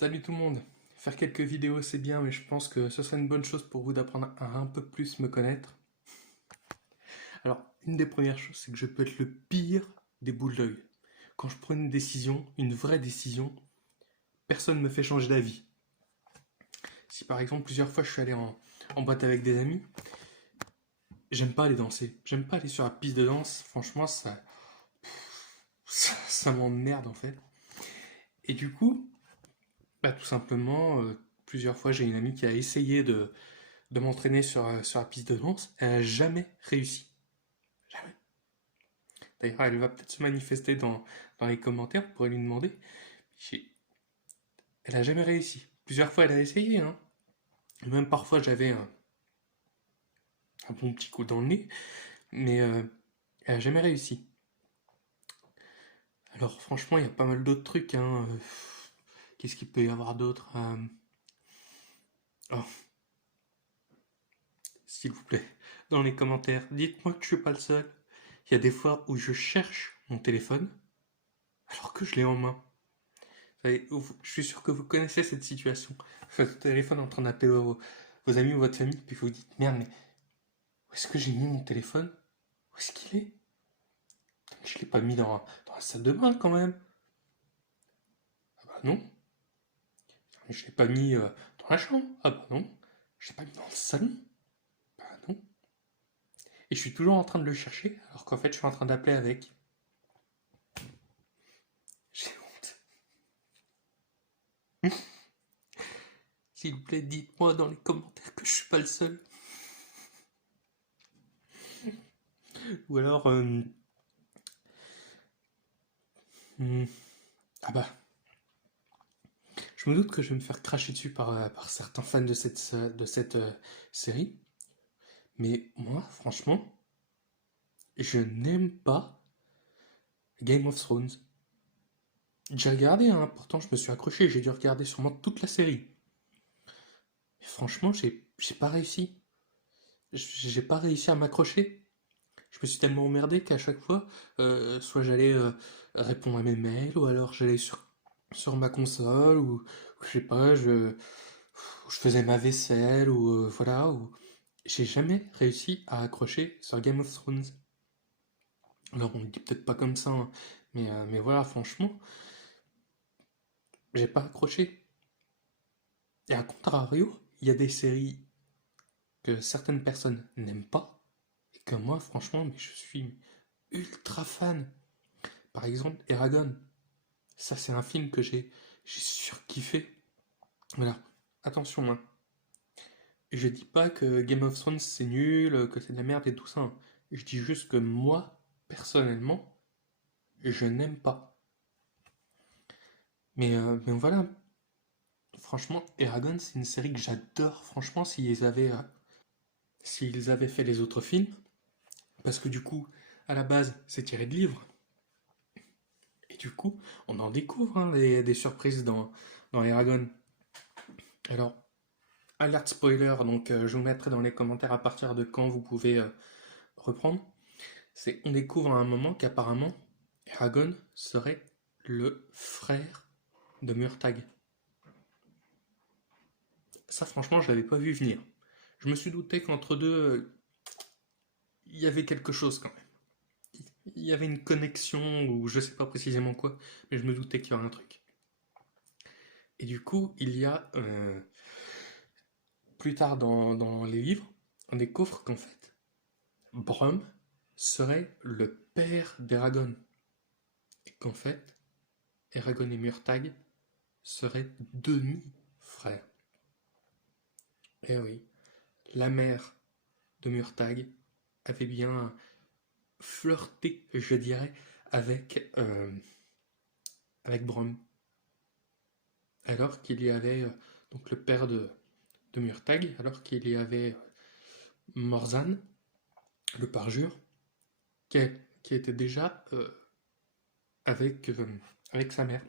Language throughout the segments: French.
Salut tout le monde! Faire quelques vidéos c'est bien, mais je pense que ce serait une bonne chose pour vous d'apprendre à un peu plus me connaître. Alors, une des premières choses, c'est que je peux être le pire des boules d'œil. Quand je prends une décision, une vraie décision, personne ne me fait changer d'avis. Si par exemple plusieurs fois je suis allé en boîte avec des amis, j'aime pas aller danser, j'aime pas aller sur la piste de danse, franchement ça m'emmerde en fait. Et du coup, tout simplement, plusieurs fois j'ai une amie qui a essayé de m'entraîner sur la piste de danse. Elle n'a jamais réussi. Jamais. D'ailleurs, elle va peut-être se manifester dans les commentaires, vous pourrez lui demander. Elle n'a jamais réussi. Plusieurs fois, elle a essayé. Hein. Et même parfois, j'avais un bon petit coup dans le nez, mais elle n'a jamais réussi. Alors, franchement, il y a pas mal d'autres trucs. Hein. Qu'est-ce qu'il peut y avoir d'autre oh, s'il vous plaît, dans les commentaires, dites-moi que je suis pas le seul. Il y a des fois où je cherche mon téléphone alors que je l'ai en main. Je suis sûr que vous connaissez cette situation. Vous êtes au téléphone en train d'appeler vos amis ou votre famille, puis vous vous dites merde, mais où est-ce que j'ai mis mon téléphone? Où est-ce qu'il est? Je l'ai pas mis dans la salle de bain quand même. Ah bah non. Je l'ai pas mis dans la chambre. Ah bah non. Je l'ai pas mis dans le salon. Bah non. Et je suis toujours en train de le chercher, alors qu'en fait je suis en train d'appeler avec. J'ai honte. S'il vous plaît, dites-moi dans les commentaires que je suis pas le seul. Ou alors, hmm, ah bah, je me doute que je vais me faire cracher dessus par certains fans de cette série, mais moi, franchement, je n'aime pas Game of Thrones. J'ai regardé, hein, pourtant je me suis accroché, j'ai dû regarder sûrement toute la série. Et franchement, j'ai pas réussi. J'ai pas réussi à m'accrocher. Je me suis tellement emmerdé qu'à chaque fois, soit j'allais répondre à mes mails, ou alors j'allais sur ma console, ou je sais pas, je faisais ma vaisselle, ou voilà, ou j'ai jamais réussi à accrocher sur Game of Thrones. Alors on ne dit peut-être pas comme ça, hein, mais voilà, franchement, j'ai pas accroché. Et à contrario, il y a des séries que certaines personnes n'aiment pas, et que moi, franchement, mais je suis ultra fan. Par exemple, Eragon. Ça, c'est un film que j'ai surkiffé. Voilà, attention, hein. Je dis pas que Game of Thrones c'est nul, que c'est de la merde et tout ça. Hein. Je dis juste que moi, personnellement, je n'aime pas. Mais voilà, franchement, Eragon, c'est une série que j'adore. Franchement, s'ils avaient fait les autres films, parce que du coup, à la base, c'est tiré de livres. Et du coup, on en découvre hein, des surprises dans Eragon. Alors, alerte spoiler, donc je vous mettrai dans les commentaires à partir de quand vous pouvez reprendre. On découvre à un moment qu'apparemment, Eragon serait le frère de Murtag. Ça, franchement, je l'avais pas vu venir. Je me suis douté qu'entre deux, il y avait quelque chose quand même. Il y avait une connexion, ou je sais pas précisément quoi, mais je me doutais qu'il y aurait un truc. Et du coup, il y a, plus tard dans les livres, on découvre qu'en fait, Brum serait le père d'Eragon. Et qu'en fait, Eragon et Murtag seraient demi-frères. Et oui, la mère de Murtag avait bien flirté, je dirais, avec Brom. Alors qu'il y avait donc le père de Murtag, alors qu'il y avait Morzan, le parjure, qui, qui était déjà avec sa mère.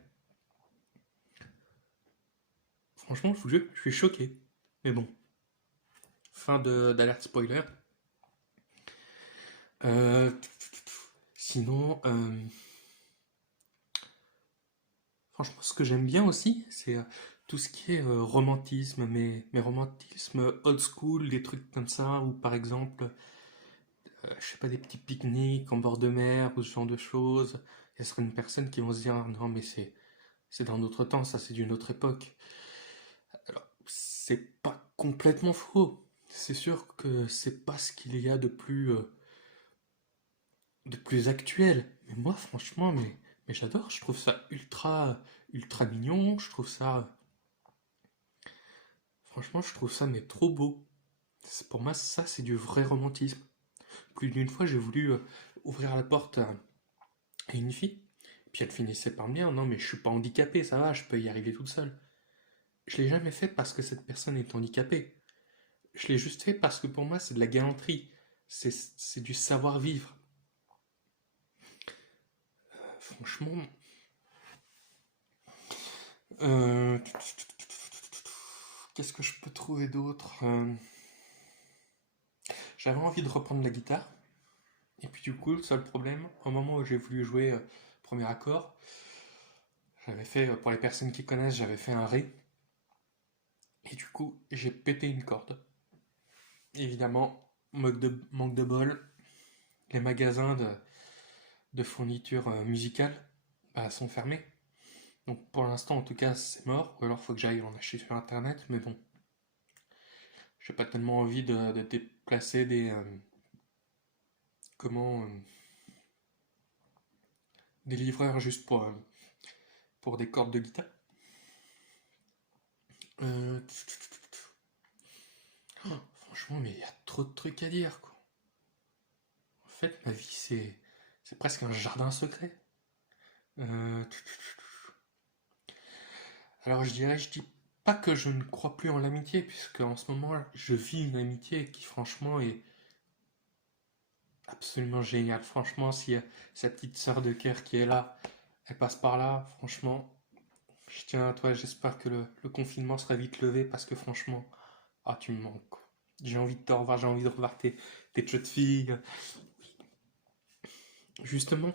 Franchement, je vous jure, je suis choqué. Mais bon, fin d'alerte spoiler. Euh, sinon, Franchement, ce que j'aime bien aussi, c'est tout ce qui est romantisme, mais romantisme old school, des trucs comme ça, ou par exemple, je sais pas, des petits pique-niques en bord de mer, ou ce genre de choses. Il y a certaines personnes qui vont se dire, ah, non, mais c'est d'un autre temps, ça c'est d'une autre époque. Alors, c'est pas complètement faux. C'est sûr que c'est pas ce qu'il y a de plus actuel. Mais moi, franchement, mais j'adore. Je trouve ça ultra mignon. Je trouve ça, franchement, je trouve ça mais trop beau. Pour moi, ça, c'est du vrai romantisme. Plus d'une fois, j'ai voulu ouvrir la porte à une fille. Puis elle finissait par me dire, non, mais je suis pas handicapée, ça va, je peux y arriver toute seule. Je l'ai jamais fait parce que cette personne est handicapée. Je l'ai juste fait parce que pour moi, c'est de la galanterie. C'est du savoir-vivre. Franchement, euh, qu'est-ce que je peux trouver d'autre? J'avais envie de reprendre la guitare. Et puis du coup, le seul problème, au moment où j'ai voulu jouer premier accord, j'avais fait, pour les personnes qui connaissent, j'avais fait un ré. Et du coup, j'ai pété une corde. Évidemment, manque de bol, les magasins de fournitures musicales bah, sont fermés. Donc pour l'instant, en tout cas, c'est mort. Ou alors, il faut que j'aille en acheter sur Internet. Mais bon, j'ai pas tellement envie de déplacer comment, des livreurs juste pour des cordes de guitare. Euh, Franchement, mais il y a trop de trucs à dire, quoi. En fait, ma vie, c'est presque un jardin secret. Euh, alors, je dis pas que je ne crois plus en l'amitié, puisque en ce moment, je vis une amitié qui, franchement, est absolument géniale. Franchement, s'il y a sa petite sœur de cœur qui est là, elle passe par là, franchement, je tiens à toi. J'espère que le confinement sera vite levé, parce que franchement, ah, tu me manques, quoi. J'ai envie de te revoir, j'ai envie de revoir tes jeux de filles. Justement,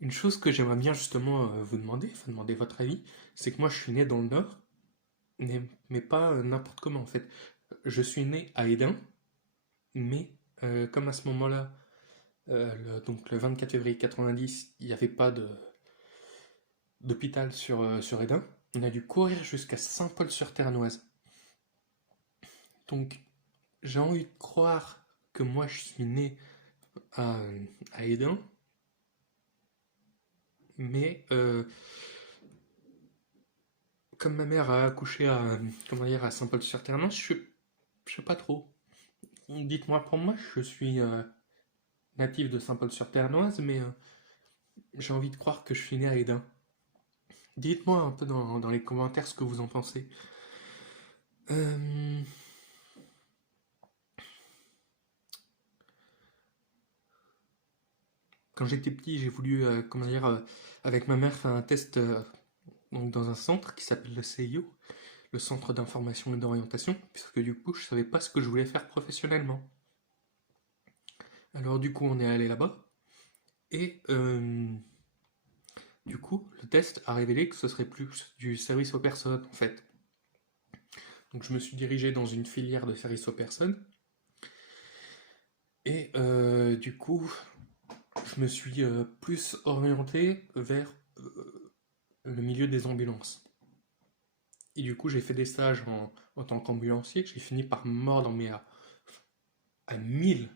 une chose que j'aimerais bien justement vous demander, enfin demander votre avis, c'est que moi je suis né dans le Nord, mais pas n'importe comment en fait. Je suis né à Édin, mais comme à ce moment-là, donc le 24 février 90, il n'y avait pas d'hôpital sur Édin, on a dû courir jusqu'à Saint-Paul-sur-Ternoise. Donc j'ai envie de croire que moi je suis né à, à Édin, mais comme ma mère a accouché comment dire, à Saint-Paul-sur-Ternoise, je sais pas trop. Dites-moi, pour moi, je suis natif de Saint-Paul-sur-Ternoise, mais j'ai envie de croire que je suis né à Édin. Dites-moi un peu dans les commentaires ce que vous en pensez. Euh, Quand j'étais petit, j'ai voulu, comment dire, avec ma mère, faire un test donc dans un centre qui s'appelle le CIO, le Centre d'information et d'orientation, puisque du coup, je savais pas ce que je voulais faire professionnellement. Alors du coup, on est allé là-bas, et du coup, le test a révélé que ce serait plus du service aux personnes, en fait. Donc je me suis dirigé dans une filière de service aux personnes. Et du coup, je me suis plus orienté vers le milieu des ambulances. Et du coup, j'ai fait des stages en tant qu'ambulancier. J'ai fini par me mordre mais à 1000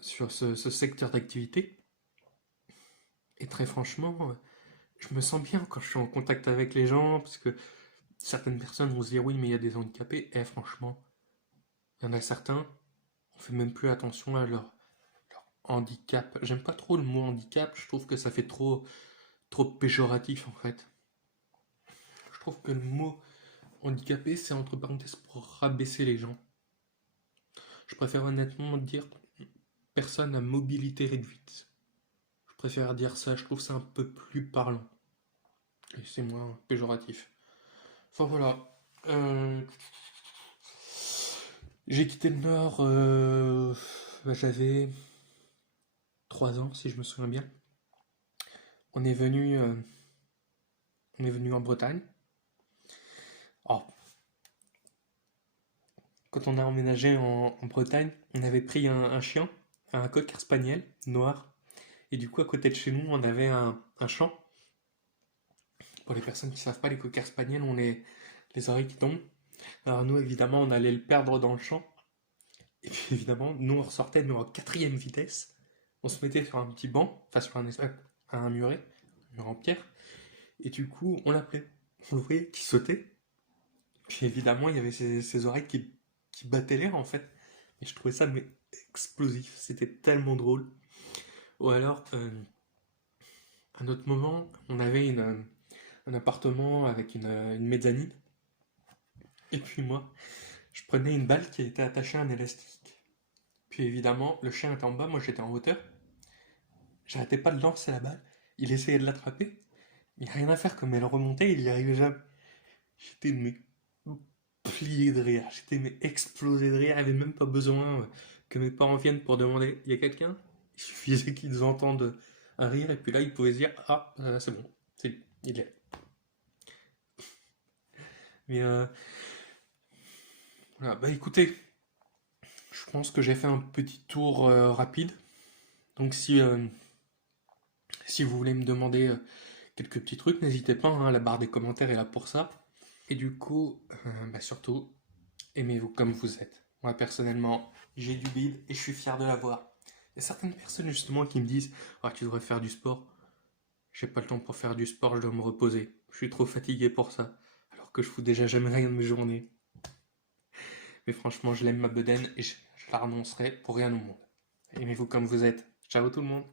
sur ce secteur d'activité. Et très franchement, je me sens bien quand je suis en contact avec les gens, parce que certaines personnes vont se dire oui, mais il y a des handicapés. Et franchement, il y en a certains, on fait même plus attention à leur handicap. J'aime pas trop le mot handicap, je trouve que ça fait trop péjoratif en fait. Je trouve que le mot handicapé, c'est entre parenthèses pour rabaisser les gens. Je préfère honnêtement dire personne à mobilité réduite. Je préfère dire ça, je trouve ça un peu plus parlant. Et c'est moins péjoratif. Enfin voilà. Euh, j'ai quitté le Nord, j'avais 3 ans si je me souviens bien. on est venu, euh, on est venu en Bretagne. Oh, quand on a emménagé en Bretagne, on avait pris un chien, un cocker spaniel noir. Et du coup, à côté de chez nous, on avait un champ. Pour les personnes qui ne savent pas, les cocker spaniels ont les oreilles qui tombent. Alors nous, évidemment, on allait le perdre dans le champ. Et puis évidemment, nous, on ressortait nous en quatrième vitesse. On se mettait sur un petit banc, enfin sur un muret, un mur en pierre. Et du coup, on l'appelait. On le voyait qui sautait. Puis évidemment, il y avait ses oreilles qui battaient l'air en fait. Et je trouvais ça mais explosif. C'était tellement drôle. Ou alors, à un autre moment, on avait un appartement avec une mezzanine. Et puis moi, je prenais une balle qui était attachée à un élastique. Puis évidemment, le chien était en bas, moi j'étais en hauteur. J'arrêtais pas de lancer la balle. Il essayait de l'attraper. Il n'y a rien à faire, comme elle remontait, il n'y arrivait jamais. J'étais mais, plié de rire, j'étais mais, explosé de rire. Il n'y avait même pas besoin que mes parents viennent pour demander il y a quelqu'un. Il suffisait qu'ils entendent un rire et puis là ils pouvaient se dire ah, c'est bon, c'est lui, il est. Mais voilà, bah écoutez, je pense que j'ai fait un petit tour rapide. Donc si vous voulez me demander quelques petits trucs, n'hésitez pas, hein, la barre des commentaires est là pour ça. Et du coup, bah surtout, aimez-vous comme vous êtes. Moi personnellement, j'ai du bide et je suis fier de l'avoir. Il y a certaines personnes justement qui me disent ah, tu devrais faire du sport. J'ai pas le temps pour faire du sport, je dois me reposer. Je suis trop fatigué pour ça. Alors que je fous déjà jamais rien de mes journées. Mais franchement, je l'aime ma bedaine et je la renoncerai pour rien au monde. Aimez-vous comme vous êtes. Ciao tout le monde.